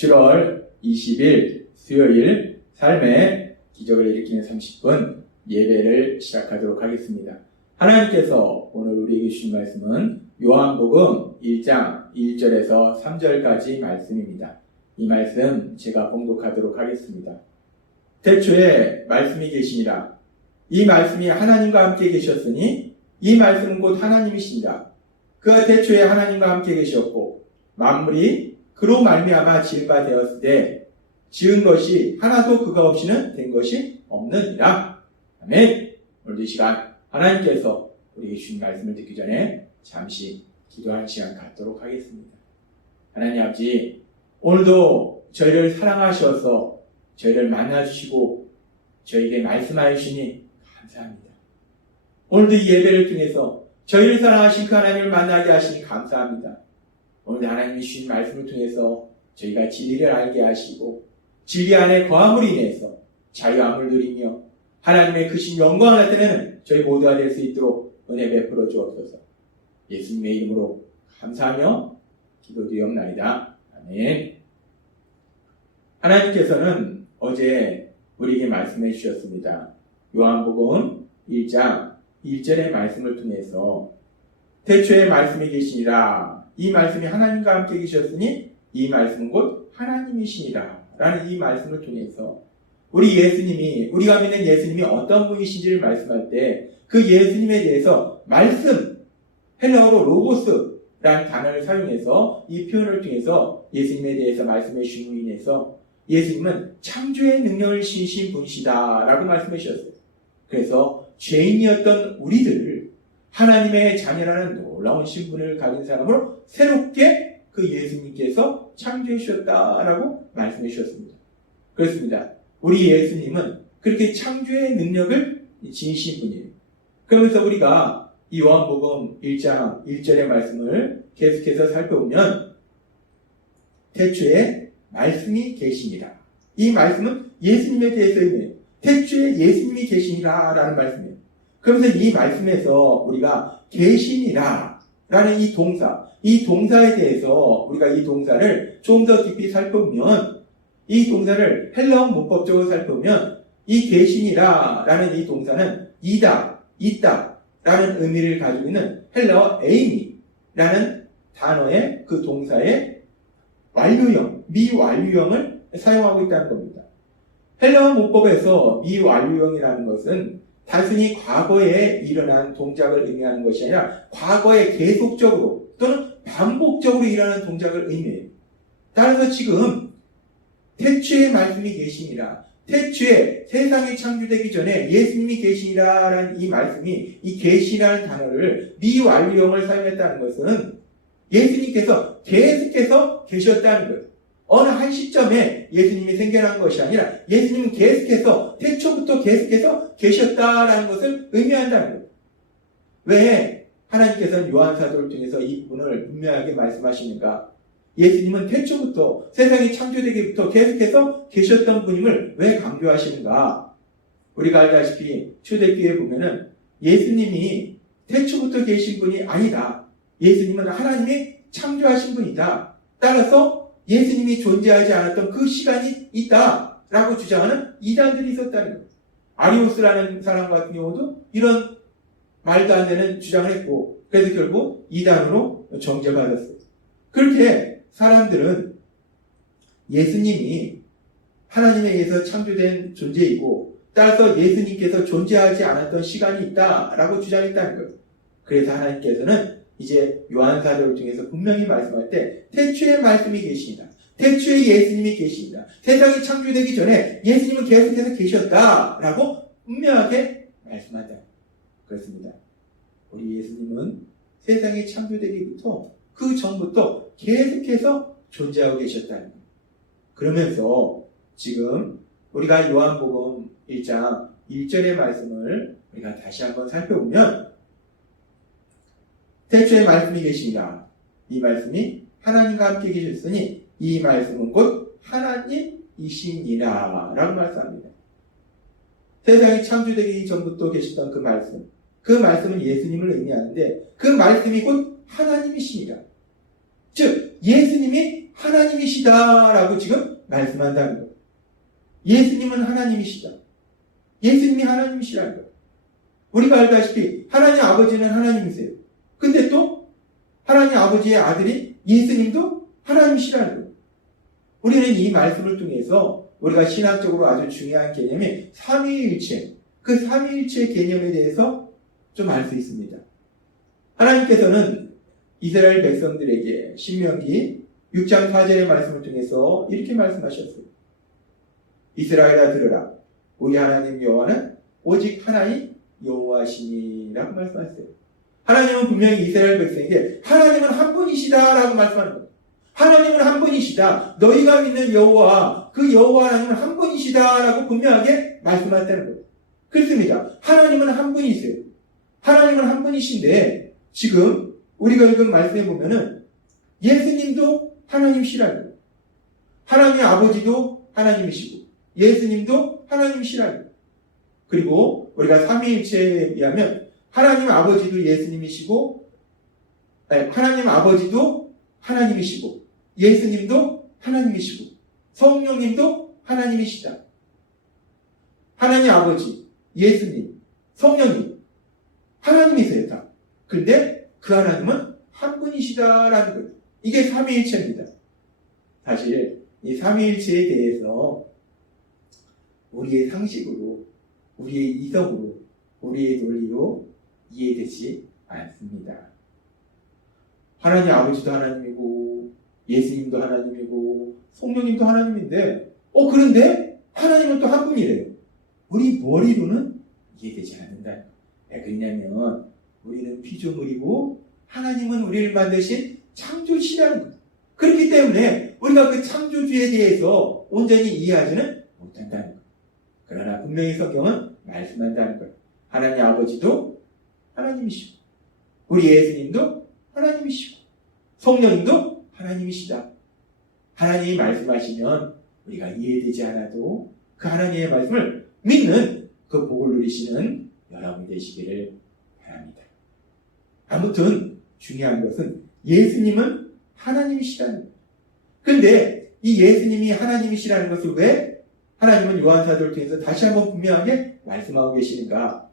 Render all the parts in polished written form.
7월 20일 수요일 삶의 기적을 일으키는 30분 예배를 시작하도록 하겠습니다. 하나님께서 오늘 우리에게 주신 말씀은 요한복음 1장 1절에서 3절까지 말씀입니다. 이 말씀 제가 봉독하도록 하겠습니다. 태초에 말씀이 계시니라. 이 말씀이 하나님과 함께 계셨으니 이 말씀은 곧 하나님이시니라. 그가 태초에 하나님과 함께 계셨고 만물이 그로 말미암아 지은 바 되었을 때 지은 것이 하나도 그가 없이는 된 것이 없느니라. 아멘. 오늘 이 시간 하나님께서 우리에게 주신 말씀을 듣기 전에 잠시 기도하는 시간 갖도록 하겠습니다. 하나님 아버지, 오늘도 저희를 사랑하셔서 저희를 만나주시고 저희에게 말씀하여 주시니 감사합니다. 오늘도 이 예배를 통해서 저희를 사랑하신 그 하나님을 만나게 하시니 감사합니다. 오늘 하나님이 주신 말씀을 통해서 저희가 진리를 알게 하시고 진리 안에 거함으로 인해서 자유함을 누리며 하나님의 크신 영광을 나타내는 저희 모두가 될 수 있도록 은혜 베풀어 주옵소서. 예수님의 이름으로 감사하며 기도드리옵나이다. 아멘. 하나님께서는 어제 우리에게 말씀해 주셨습니다. 요한복음 1장 1절의 말씀을 통해서 태초에 말씀이 계시니라. 이 말씀이 하나님과 함께 계셨으니 이 말씀은 곧 하나님이시니라 라는 이 말씀을 통해서 우리 예수님이, 우리가 믿는 예수님이 어떤 분이신지를 말씀할 때 그 예수님에 대해서 말씀, 헬라어로 로고스라는 단어를 사용해서 이 표현을 통해서 예수님에 대해서 말씀해 주심으로 인해서 예수님은 창조의 능력을 지니신 분이시다 라고 말씀해 주셨어요. 그래서 죄인이었던 우리들을 하나님의 자녀라는 놀라운 신분을 가진 사람으로 새롭게 그 예수님께서 창조해 주셨다라고 말씀해 주셨습니다. 그렇습니다. 우리 예수님은 그렇게 창조의 능력을 지니신 분이에요. 그러면서 우리가 이 요한복음 1장 1절의 말씀을 계속해서 살펴보면 태초에 말씀이 계시니라. 이 말씀은 예수님에 대해서 있네요. 태초에 예수님이 계시니라 라는 말씀이에요. 그러면서 이 말씀에서 우리가 계시니라 라는 이 동사에 대해서 우리가 이 동사를 좀 더 깊이 살펴보면 이 동사를 헬라어 문법적으로 살펴보면 이 계시니라 라는 이 동사는 있다 라는 의미를 가지고 있는 헬라어 에이미라는 단어의 그 동사의 완료형, 미완료형을 사용하고 있다는 겁니다. 헬라어 문법에서 미완료형이라는 것은 단순히 과거에 일어난 동작을 의미하는 것이 아니라 과거에 계속적으로 또는 반복적으로 일어나는 동작을 의미해요. 따라서 지금 태초에 말씀이 계시니라, 태초에 세상이 창조되기 전에 예수님이 계시니라라는 이 말씀이 이 계시라는 단어를 미완료형을 사용했다는 것은 예수님께서 계속해서 계셨다는 거예요. 어느 한 시점에 예수님이 생겨난 것이 아니라 예수님은 계속해서 태초부터 계속해서 계셨다라는 것을 의미한다는 거예요. 왜 하나님께서는 요한사도를 통해서 이 부분을 분명하게 말씀하시는가? 예수님은 태초부터 세상이 창조되기부터 계속해서 계셨던 분임을 왜 강조하시는가? 우리가 알다시피 초대교회에 보면은 예수님이 태초부터 계신 분이 아니다. 예수님은 하나님이 창조하신 분이다. 따라서 예수님이 존재하지 않았던 그 시간이 있다라고 주장하는 이단들이 있었다는 거예요. 아리오스라는 사람 같은 경우도 이런 말도 안 되는 주장을 했고 그래서 결국 이단으로 정죄받았어요. 그렇게 사람들은 예수님이 하나님에 의해서 창조된 존재이고 따라서 예수님께서 존재하지 않았던 시간이 있다라고 주장했다는 거예요. 그래서 하나님께서는 이제 요한사도를 통해서 분명히 말씀할 때 태초에 말씀이 계시니라, 태초에 예수님이 계시니라, 세상이 창조되기 전에 예수님은 계속해서 계셨다라고 분명하게 말씀한다. 그렇습니다. 우리 예수님은 세상이 창조되기부터 그 전부터 계속해서 존재하고 계셨다는 거예요. 그러면서 지금 우리가 요한복음 1장 1절의 말씀을 우리가 다시 한번 살펴보면 태초에 말씀이 계시니라. 이 말씀이 하나님과 함께 계셨으니 이 말씀은 곧 하나님이시니라 라고 말씀합니다. 세상이 창조되기 전부터 계셨던 그 말씀은 예수님을 의미하는데 그 말씀이 곧 하나님이시니라. 즉 예수님이 하나님이시다라고 지금 말씀한다는 거예요. 예수님은 하나님이시다. 예수님이 하나님이시라는 거예요. 우리가 알다시피 하나님 아버지는 하나님이세요. 근데 또 하나님 아버지의 아들인 예수님도 하나님이시라는 거예요. 우리는 이 말씀을 통해서 우리가 신학적으로 아주 중요한 개념이 삼위일체, 그 삼위일체 개념에 대해서 좀 알 수 있습니다. 하나님께서는 이스라엘 백성들에게 신명기 6장 4절의 말씀을 통해서 이렇게 말씀하셨어요. 이스라엘아 들으라. 우리 하나님 여호와는 오직 하나인 여호와시니라고 말씀하셨어요. 하나님은 분명히 이스라엘 백성에게 하나님은 한 분이시다라고 말씀하는 거예요. 하나님은 한 분이시다. 너희가 믿는 여호와, 그 여호와 하나님은 한 분이시다라고 분명하게 말씀하셨다는 거예요. 그렇습니다. 하나님은 한 분이세요. 하나님은 한 분이신데 지금 우리가 읽은 말씀에 보면은 예수님도 하나님이시라는 거예요. 하나님의 아버지도 하나님이시고 예수님도 하나님이시라는 거예요. 그리고 우리가 삼위일체에 의하면 하나님 아버지도 예수님이시고 하나님 아버지도 하나님이시고 예수님도 하나님이시고 성령님도 하나님이시다. 하나님 아버지, 예수님, 성령님 하나님이세요 다. 근데 그 하나님은 한 분이시다라는 거예요. 이게 삼위일체입니다. 사실 이 삼위일체에 대해서 우리의 상식으로, 우리의 이성으로, 우리의 논리로 이해되지 않습니다. 하나님 아버지도 하나님이고 예수님도 하나님이고 성령님도 하나님인데 그런데 하나님은 또 한 분이래요. 우리 머리로는 이해되지 않는다. 왜 그러냐면 우리는 피조물이고 하나님은 우리를 만드신 창조주시라는 거예요. 그렇기 때문에 우리가 그 창조주에 대해서 온전히 이해하지는 못한다는 거예요. 그러나 분명히 성경은 말씀한다는 거예요. 하나님 아버지도 하나님이시고 우리 예수님도 하나님이시고 성령님도 하나님이시다. 하나님이 말씀하시면 우리가 이해되지 않아도 그 하나님의 말씀을 믿는 그 복을 누리시는 여러분이 되시기를 바랍니다. 아무튼 중요한 것은 예수님은 하나님이시라는 거예요. 그런데 이 예수님이 하나님이시라는 것을 왜 하나님은 요한사도를 통해서 다시 한번 분명하게 말씀하고 계시는가?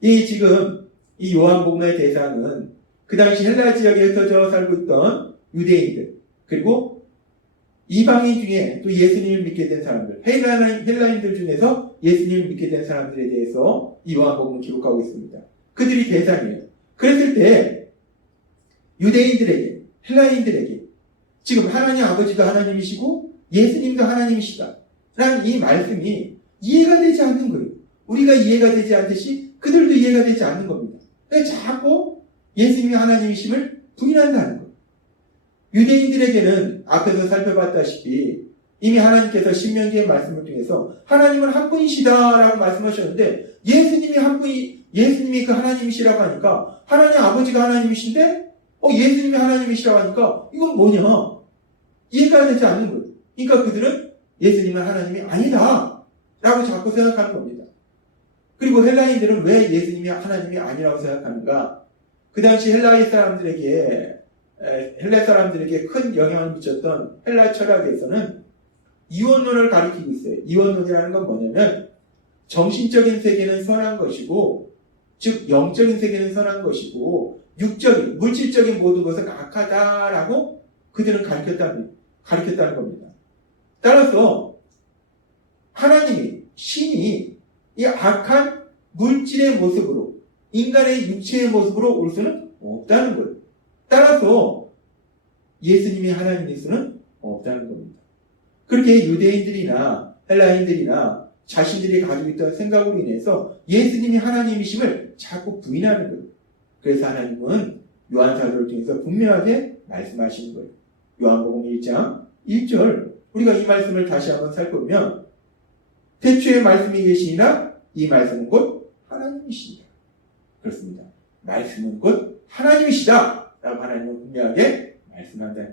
지금 이 요한복음의 대상은 그 당시 헬라 지역에 흩어져 살고 있던 유대인들 그리고 이방인 중에 또 예수님을 믿게 된 사람들, 헬라인들 중에서 예수님을 믿게 된 사람들에 대해서 이 요한복음을 기록하고 있습니다. 그들이 대상이에요. 그랬을 때 유대인들에게, 헬라인들에게 지금 하나님 아버지도 하나님이시고 예수님도 하나님이시다 라는 이 말씀이 이해가 되지 않는 거예요. 우리가 이해가 되지 않듯이 그들도 이해가 되지 않는 겁니다. 자꾸 예수님이 하나님이심을 부인한다는 거예요. 유대인들에게는 앞에서 살펴봤다시피 이미 하나님께서 신명기의 말씀을 통해서 하나님은 한 분이시다라고 말씀하셨는데 예수님이 그 하나님이시라고 하니까 하나님 아버지가 하나님이신데 예수님이 하나님이시라고 하니까 이건 뭐냐? 이해가 되지 않는 거예요. 그러니까 그들은 예수님은 하나님이 아니다 라고 자꾸 생각하는 겁니다. 그리고 헬라인들은 왜 예수님이 하나님이 아니라고 생각하는가? 그 당시 헬라 사람들에게 큰 영향을 미쳤던 헬라 철학에서는 이원론을 가리키고 있어요. 이원론이라는 건 뭐냐면 정신적인 세계는 선한 것이고 즉 영적인 세계는 선한 것이고 육적인, 물질적인 모든 것은 악하다라고 그들은 가르쳤다는 겁니다. 따라서 하나님이, 신이 이 악한 물질의 모습으로 인간의 육체의 모습으로 올 수는 없다는 거예요. 따라서 예수님이 하나님일 수는 없다는 겁니다. 그렇게 유대인들이나 헬라인들이나 자신들이 가지고 있던 생각으로 인해서 예수님이 하나님이심을 자꾸 부인하는 거예요. 그래서 하나님은 요한사도를 통해서 분명하게 말씀하시는 거예요. 요한복음 1장 1절 우리가 이 말씀을 다시 한번 살펴보면 태초에 말씀이 계시니라 이 말씀은 곧 하나님이시니라. 그렇습니다. 말씀은 곧 하나님이시다 라고 하나님은 분명하게 말씀한다.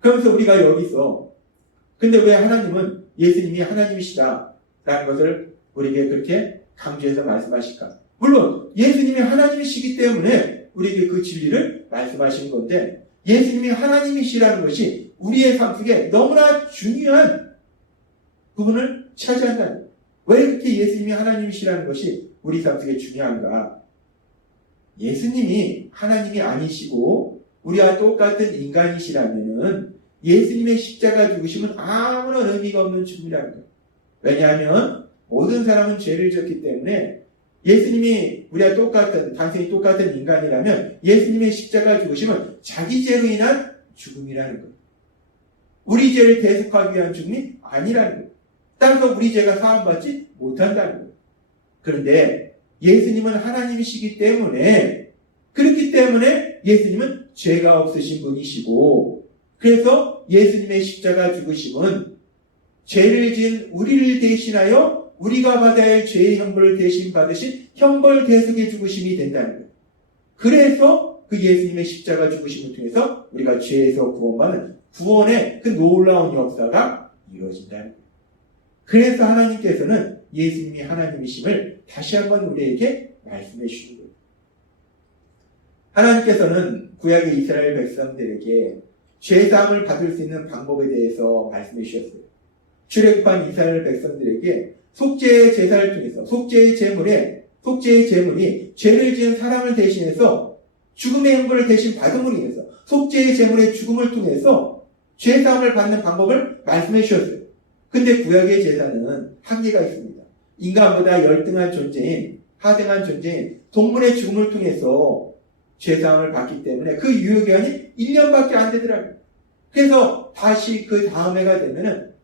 그러면서 우리가 여기서 근데 왜 하나님은 예수님이 하나님이시다 라는 것을 우리에게 그렇게 강조해서 말씀하실까? 물론 예수님이 하나님이시기 때문에 우리에게 그 진리를 말씀하시는 건데 예수님이 하나님이시라는 것이 우리의 삶 속에 너무나 중요한 부분을 차지한다는 거예요. 왜 그렇게 예수님이 하나님이시라는 것이 우리 삶 속에 중요한가? 예수님이 하나님이 아니시고 우리와 똑같은 인간이시라면은 예수님의 십자가 죽으심은 아무런 의미가 없는 죽음이라는 거예요. 왜냐하면 모든 사람은 죄를 졌기 때문에 예수님이 우리와 단순히 똑같은 인간이라면 예수님의 십자가 죽으심은 자기 죄로 인한 죽음이라는 거예요. 우리 죄를 대속하기 위한 죽음이 아니라는 거예요. 따라서 우리 죄가 사함받지 못한다는 거예요. 그런데 예수님은 하나님이시기 때문에, 그렇기 때문에 예수님은 죄가 없으신 분이시고, 그래서 예수님의 십자가 죽으심은 죄를 지은 우리를 대신하여 우리가 받아야 할 죄의 형벌을 대신 받으신 형벌 대속의 죽으심이 된다는 거예요. 그래서 그 예수님의 십자가 죽으심을 통해서 우리가 죄에서 구원받는 구원의 그 놀라운 역사가 이루어진다는 거예요. 그래서 하나님께서는 예수님이 하나님이심을 다시 한번 우리에게 말씀해 주신 거예요. 하나님께서는 구약의 이스라엘 백성들에게 죄사함을 받을 수 있는 방법에 대해서 말씀해 주셨어요. 출애굽한 이스라엘 백성들에게 속죄의 제사를 통해서 속죄의 제물이 죄를 지은 사람을 대신해서 죽음의 형벌을 대신 받음으로 인해서 속죄의 제물의 죽음을 통해서 죄사함을 받는 방법을 말씀해 주셨어요. 근데 구약의 제사는 한계가 있습니다. 인간보다 열등한 존재인, 하등한 존재인 동물의 죽음을 통해서 죄사함을 받기 때문에 그 유효기간이 1년밖에 안 되더라고요. 그래서 다시 그 다음 해가 되면은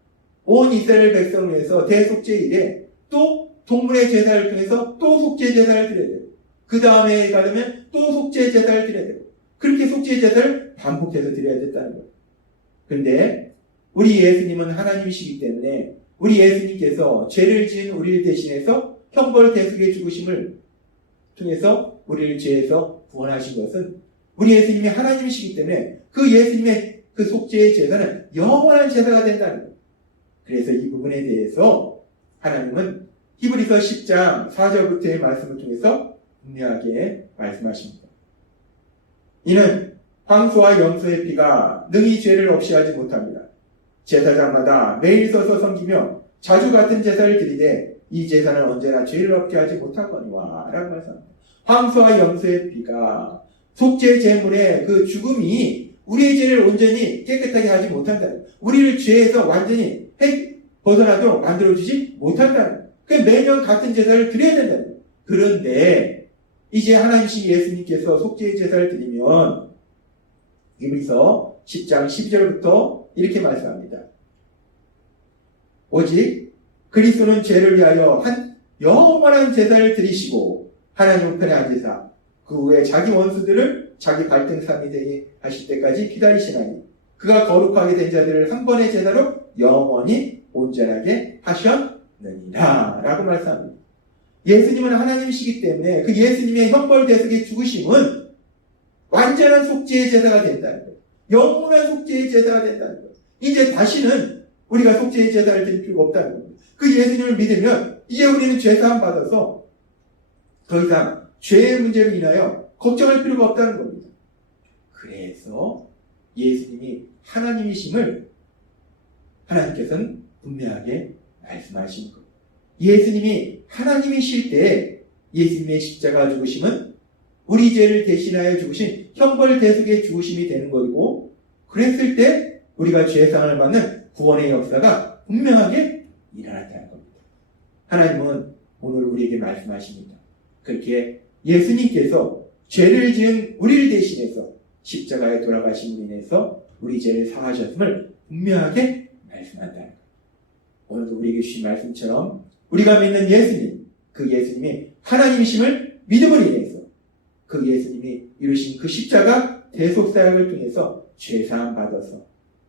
온 이스라엘 백성을 위해서 대속죄일에 또 동물의 제사를 통해서 또 속죄 제사를 드려야 돼요. 그 다음에 해가 되면 또 속죄 제사를 드려야 돼요. 그렇게 속죄 제사를 반복해서 드려야 됐다는 거예요. 그런데 우리 예수님은 하나님이시기 때문에 우리 예수님께서 죄를 지은 우리를 대신해서 형벌 대속의 죽으심을 통해서 우리를 죄에서 구원하신 것은 우리 예수님이 하나님이시기 때문에 그 예수님의 그 속죄의 제사는 영원한 제사가 된다는 거예요. 그래서 이 부분에 대해서 하나님은 히브리서 10장 4절부터의 말씀을 통해서 분명하게 말씀하십니다. 이는 황소와 염소의 피가 능히 죄를 없이 하지 못합니다. 제사장마다 매일 서서 섬기며 자주 같은 제사를 드리되 이 제사는 언제나 죄를 없게 하지 못하거니와 라고 말씀합니다. 황소와 염소의 피가 속죄 제물의 그 죽음이 우리의 죄를 온전히 깨끗하게 하지 못한다는 거예요. 우리를 죄에서 완전히 벗어나도록 만들어주지 못한다는 거예요. 그래서 매년 같은 제사를 드려야 된다는 거예요. 그런데 이제 하나님이신 예수님께서 속죄의 제사를 드리면 히브리서 10장 12절부터 이렇게 말씀합니다. 오직 그리스도는 죄를 위하여 한 영원한 제사를 드리시고 하나님 우편에 앉으사 그 후에 자기 원수들을 자기 발등상이 되게 하실 때까지 기다리시나니 그가 거룩하게 된 자들을 한 번의 제사로 영원히 온전하게 하셨느니라 라고 말씀합니다. 예수님은 하나님이시기 때문에 그 예수님의 형벌 대속의 죽으심은 완전한 속죄의 제사가 된다는 거예요. 영원한 속죄의 제사가 된다는 거예요. 이제 다시는 우리가 속죄의 제사를 드릴 필요가 없다는 겁니다. 그 예수님을 믿으면 이제 우리는 죄사함 받아서 더 이상 죄의 문제로 인하여 걱정할 필요가 없다는 겁니다. 그래서 예수님이 하나님이심을 하나님께서는 분명하게 말씀하신 거예요. 예수님이 하나님이실 때 예수님의 십자가 죽으심은 우리 죄를 대신하여 죽으신 형벌 대속의 죽으심이 되는 것이고, 그랬을 때 우리가 죄상을 받는 구원의 역사가 분명하게 일어났다는 겁니다. 하나님은 오늘 우리에게 말씀하십니다. 그렇게 예수님께서 죄를 지은 우리를 대신해서 십자가에 돌아가심으로 인해서 우리 죄를 사하셨음을 분명하게 말씀한다는 거예요. 오늘도 우리에게 주신 말씀처럼 우리가 믿는 예수님, 그 예수님이 하나님이심을 믿음으로 인해서 그 예수님이 이루신 그 십자가 대속사역을 통해서 죄사함 받아서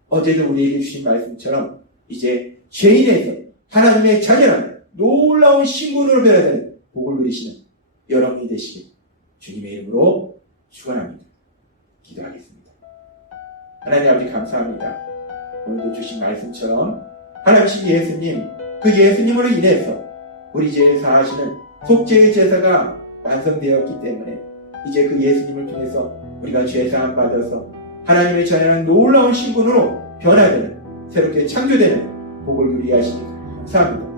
어제도 우리에게 주신 말씀처럼 이제 죄인에서 하나님의 자녀라는 놀라운 신분으로 변화되는 복을 누리시는 여러분이 되시길 주님의 이름으로 축원합니다. 기도하겠습니다. 하나님 아버지 감사합니다. 오늘도 주신 말씀처럼 하나님이신 예수님, 그 예수님으로 인해서 우리 죄를 사하시는 속죄의 제사가 완성되었기 때문에 이제 그 예수님을 통해서 우리가 죄사함 받아서 하나님의 자녀는 놀라운 신분으로 변화되는, 새롭게 창조되는 복을 누리게 하시니 감사합니다.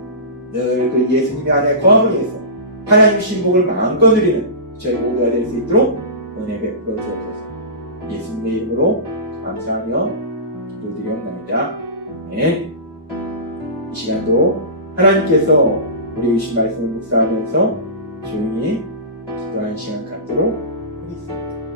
늘 그 예수님의 안에 거함을 위해서 하나님 신복을 마음껏 누리는 저희 모두가 될 수 있도록 은혜 베풀어 주옵소서. 예수님의 이름으로 감사하며 기도드리옵나이다. 아멘. 이 시간도 하나님께서 우리 주신 말씀을 묵상하면서 조용히 기도하는 시간 갖도록 하겠습니다.